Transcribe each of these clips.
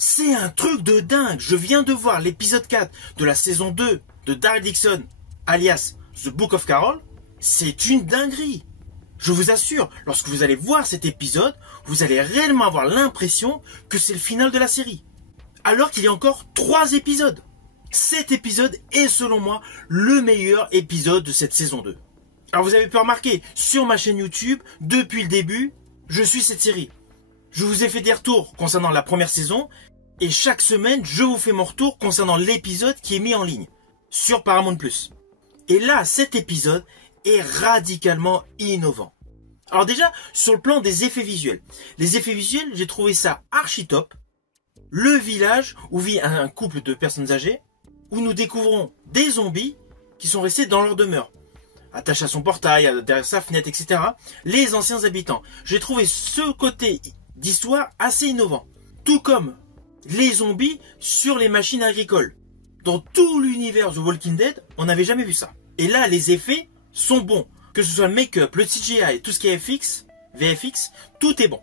C'est un truc de dingue. Je viens de voir l'épisode 4 de la saison 2 de Daryl Dixon, alias The Book of Carol. C'est une dinguerie. Je vous assure, lorsque vous allez voir cet épisode, vous allez réellement avoir l'impression que c'est le final de la série. Alors qu'il y a encore 3 épisodes. Cet épisode est selon moi le meilleur épisode de cette saison 2. Alors vous avez pu remarquer sur ma chaîne YouTube, depuis le début, je suis cette série. Je vous ai fait des retours concernant la première saison et chaque semaine, je vous fais mon retour concernant l'épisode qui est mis en ligne sur Paramount+. Et là, cet épisode est radicalement innovant. Alors déjà, sur le plan des effets visuels. Les effets visuels, j'ai trouvé ça archi top. Le village où vit un couple de personnes âgées, où nous découvrons des zombies qui sont restés dans leur demeure, attachés à son portail, derrière sa fenêtre, etc. Les anciens habitants. J'ai trouvé ce côté d'histoire assez innovant. Tout comme les zombies sur les machines agricoles. Dans tout l'univers de Walking Dead, on n'avait jamais vu ça. Et là, les effets sont bons. Que ce soit le make-up, le CGI, tout ce qui est VFX, tout est bon.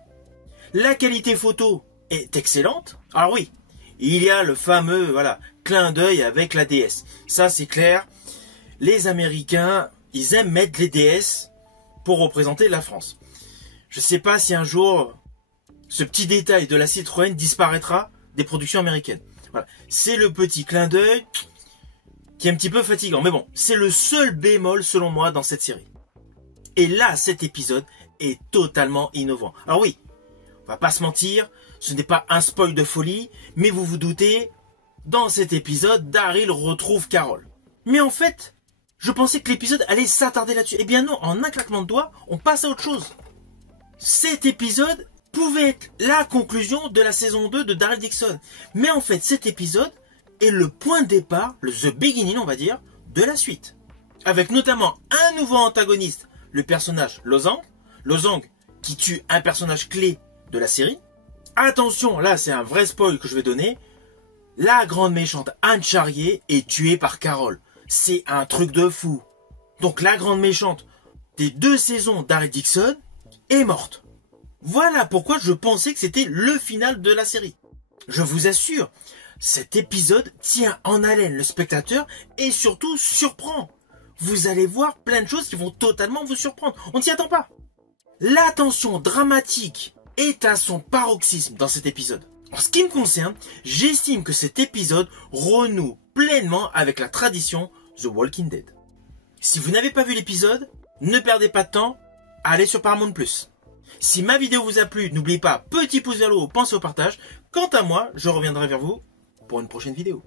La qualité photo est excellente. Alors oui, il y a le fameux clin d'œil avec la déesse. Ça, c'est clair. Les Américains, ils aiment mettre les déesses pour représenter la France. Je ne sais pas si un jour, ce petit détail de la Citroën disparaîtra des productions américaines. Voilà. C'est le petit clin d'œil qui est un petit peu fatigant. Mais bon, c'est le seul bémol selon moi dans cette série. Et là, cet épisode est totalement innovant. Alors oui, on va pas se mentir, ce n'est pas un spoil de folie, mais vous vous doutez, dans cet épisode, Daryl retrouve Carol. Mais en fait, je pensais que l'épisode allait s'attarder là-dessus. Eh bien non, en un claquement de doigts, on passe à autre chose. Cet épisode pouvait être la conclusion de la saison 2 de Daryl Dixon. Mais en fait, cet épisode est le point de départ, le the beginning, on va dire, de la suite. Avec notamment un nouveau antagoniste, le personnage Lozang. Lozang qui tue un personnage clé de la série. Attention, là c'est un vrai spoil que je vais donner. La grande méchante Anne Charrier est tuée par Carol. C'est un truc de fou. Donc la grande méchante des 2 saisons Daryl Dixon est morte. Voilà pourquoi je pensais que c'était le final de la série. Je vous assure, cet épisode tient en haleine le spectateur et surtout surprend. Vous allez voir plein de choses qui vont totalement vous surprendre. On ne s'y attend pas. La tension dramatique est à son paroxysme dans cet épisode. En ce qui me concerne, j'estime que cet épisode renoue pleinement avec la tradition The Walking Dead. Si vous n'avez pas vu l'épisode, ne perdez pas de temps, allez sur Paramount+. Si ma vidéo vous a plu, n'oubliez pas, petit pouce vers le haut, pensez au partage. Quant à moi, je reviendrai vers vous pour une prochaine vidéo.